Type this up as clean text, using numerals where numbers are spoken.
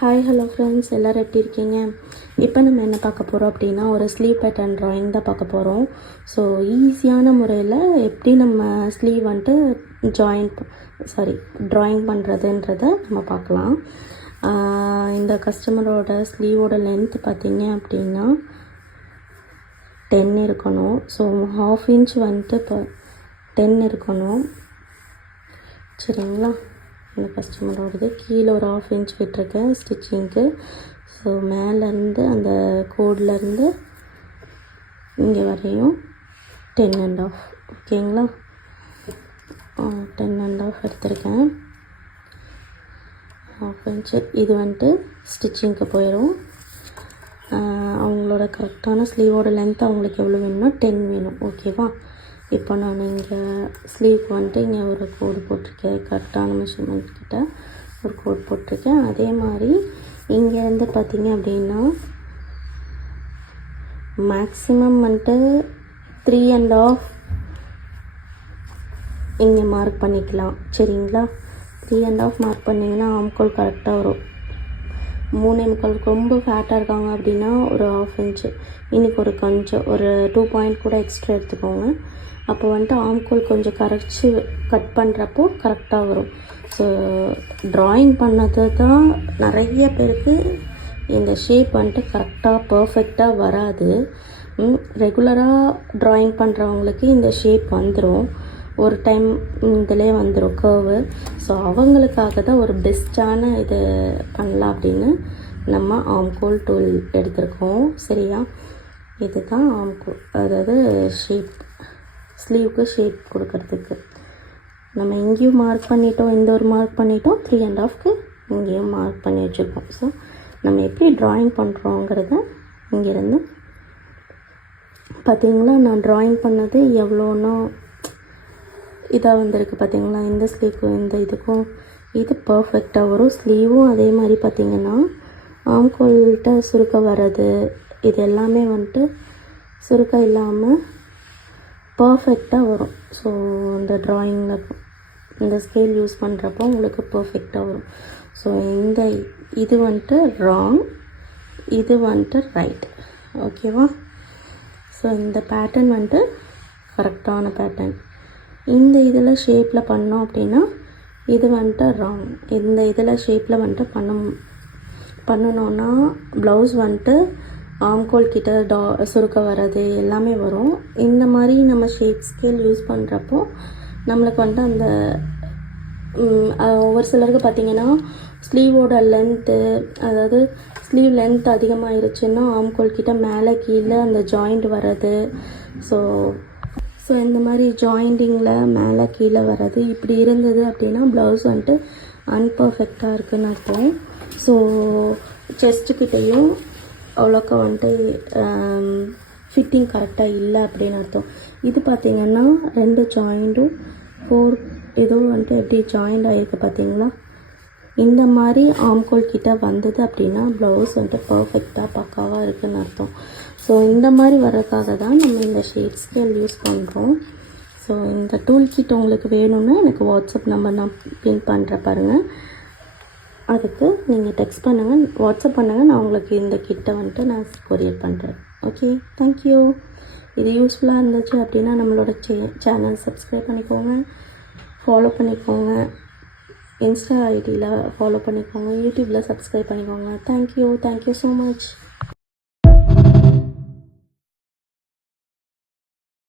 Hi hello friends, எல்லோரும் எப்படி இருக்கீங்க? இப்போ நம்ம என்ன பார்க்க போகிறோம் அப்படின்னா, ஒரு ஸ்லீவ் பேட்டர்ன் ட்ராயிங் தான் பார்க்க போகிறோம். ஸோ ஈஸியான முறையில் எப்படி நம்ம ஸ்லீவ் வந்துட்டு ட்ராயிங் பண்ணுறதுன்றதை நம்ம பார்க்கலாம். இந்த கஸ்டமரோட ஸ்லீவோட லென்த் பார்த்திங்க அப்படின்னா 10 இருக்கணும். ஸோ 1/2 இன்ச் வந்துட்டு இப்போ 10 இருக்கணும். சரிங்களா? இந்த கஸ்டமரோடது கீழே ஒரு 1/2 இன்ச் விட்டுருக்கேன் ஸ்டிச்சிங்க்கு. ஸோ மேலேருந்து அந்த கோட்லேருந்து இங்கே வரையும் 10.5. ஓகேங்களா? 10.5 எடுத்திருக்கேன். 1/2 இன்ச்சு இது வந்துட்டு ஸ்டிச்சிங்க்கு போயிடும். அவங்களோட கரெக்டான ஸ்லீவோட லென்த் அவங்களுக்கு எவ்வளோ வேணும்னா 10 வேணும். ஓகேவா? இப்போ நான் இங்கே ஸ்லீவ்க்கு வந்துட்டு இங்கே ஒரு கோடு போட்டிருக்கேன். கரெக்டான மெஷர்மெண்ட் கிட்ட ஒரு கோடு போட்டிருக்கேன். அதே மாதிரி இங்கேருந்து பார்த்திங்க அப்படின்னா மேக்ஸிமம் வந்துட்டு 3.5 இங்கே மார்க் பண்ணிக்கலாம். சரிங்களா? 3.5 மார்க் பண்ணிங்கன்னா ஆம்கோல் கரெக்டாக வரும். 3.25 ரொம்ப ஃபேட்டாக இருக்காங்க அப்படின்னா ஒரு 1/2 இன்ச்சு இன்றைக்கி ஒரு 2 பாயிண்ட் கூட எக்ஸ்ட்ரா எடுத்துக்கோங்க. அப்போ வந்துட்டு ஆம்கோல் கொஞ்சம் கரைச்சி கட் பண்ணுறப்போ கரெக்டாக வரும். ஸோ ட்ராயிங் பண்ணது தான் நிறைய பேருக்கு இந்த ஷேப் வந்துட்டு கரெக்டாக பர்ஃபெக்டாக வராது. ரெகுலராக ட்ராயிங் பண்ணுறவங்களுக்கு இந்த ஷேப் வந்துடும். ஒரு டைம் இதிலே வந்துடும் கர்வு. ஸோ அவங்களுக்காக தான் ஒரு பெஸ்ட்டான இது பண்ணலாம் அப்படின்னு நம்ம ஆம்கோல் டூல் எடுத்திருக்கோம். சரியா? இது தான் ஆம்கோல், அதாவது ஷேப், ஸ்லீவுக்கு ஷேப் கொடுக்கறதுக்கு. நம்ம இங்கேயும் மார்க் பண்ணிட்டோம், இந்த ஒரு மார்க் பண்ணிட்டோம், 3.5க்கு இங்கேயும் மார்க் பண்ணி வச்சுருக்கோம். ஸோ நம்ம எப்படி ட்ராயிங் பண்ணுறோங்கிறத இங்கேருந்து பார்த்திங்களா? நான் ட்ராயிங் பண்ணது எவ்வளோன்னா இதாக வந்திருக்கு பார்த்திங்களா? இந்த ஸ்லீவுக்கும் இந்த இதுக்கும் இது பர்ஃபெக்டாக வரும். ஸ்லீவும் அதே மாதிரி பார்த்திங்கன்னா ஆம்கோல்கிட்ட சுருக்க வர்றது இது எல்லாமே வந்துட்டு சுருக்க இல்லாமல் பர்ஃபெக்டாக வரும். ஸோ இந்த ட்ராயிங்கில் இந்த ஸ்கேல் யூஸ் பண்ணுறப்போ உங்களுக்கு பர்ஃபெக்டாக வரும். ஸோ இது வந்துட்டு ராங், இது வந்துட்டு ரைட். ஓகேவா? ஸோ இந்த பேட்டர்ன் வந்துட்டு கரெக்டான பேட்டர்ன். இந்த இதில் ஷேப்பில் பண்ணோம் அப்படின்னா இது வந்துட்டு ராங். இந்த இதில் ஷேப்பில் வந்துட்டு பண்ணணுன்னா ப்ளவுஸ் வந்துட்டு ஆம்கோல் கிட்ட சுருக்க வர்றது எல்லாமே வரும். இந்த மாதிரி நம்ம ஷேப் ஸ்கேல் யூஸ் பண்ணுறப்போ நம்மளுக்கு வந்துட்டு அந்த ஒவ்வொரு சிலருக்கு பார்த்திங்கன்னா ஸ்லீவோட லென்த்து, அதாவது ஸ்லீவ் லென்த் அதிகமாகிருச்சுன்னா ஆம்கோல் கிட்ட மேலே கீழே அந்த ஜாயிண்ட் வர்றது. ஸோ இந்த மாதிரி ஜாயிண்டிங்கில் மேலே கீழே வர்றது இப்படி இருந்தது அப்படின்னா ப்ளவுஸ் வந்துட்டு அன்பர்ஃபெக்டாக இருக்குதுன்னு அர்த்தம். ஸோ செஸ்ட்டுக்கிட்டையும் அவ்வளோக்கா வந்துட்டு ஃபிட்டிங் கரெக்டாக இல்லை அப்படின்னு அர்த்தம். இது பார்த்திங்கன்னா 2 ஜாயிண்ட்டும் 4 இதுவும் வந்துட்டு எப்படி ஜாயிண்ட் ஆகிருக்கு பார்த்திங்களா? இந்த மாதிரி ஆம்கோல் கிட்ட வந்தது அப்படின்னா ப்ளவுஸ் வந்துட்டு பர்ஃபெக்டாக பக்காவாக இருக்குதுன்னு அர்த்தம். ஸோ இந்த மாதிரி வர்றதுக்காக தான் நம்ம இந்த ஷேப் ஸ்கேல் யூஸ் பண்ணுறோம். ஸோ இந்த டூல் கிட் உங்களுக்கு வேணும்னா எனக்கு வாட்ஸ்அப் நம்பர் நான் பின் பண்ணுறேன் பாருங்கள். அதுக்கு நீங்கள் டெக்ஸ்ட் பண்ணுங்கள், வாட்ஸ்அப் பண்ணுங்கள். நான் உங்களுக்கு இந்த கிட்டை வந்துட்டு நான் கொரியர் பண்ணுறேன். Okay, thank you. இது யூஸ்ஃபுல்லாக இருந்துச்சு அப்படின்னா நம்மளோட சேனல் சப்ஸ்கிரைப் பண்ணிக்கோங்க, ஃபாலோ பண்ணிக்கோங்க, இன்ஸ்டா ஐடியில் ஃபாலோ பண்ணிக்கோங்க, யூடியூப்பில் சப்ஸ்கிரைப் பண்ணிக்கோங்க. Thank you so much.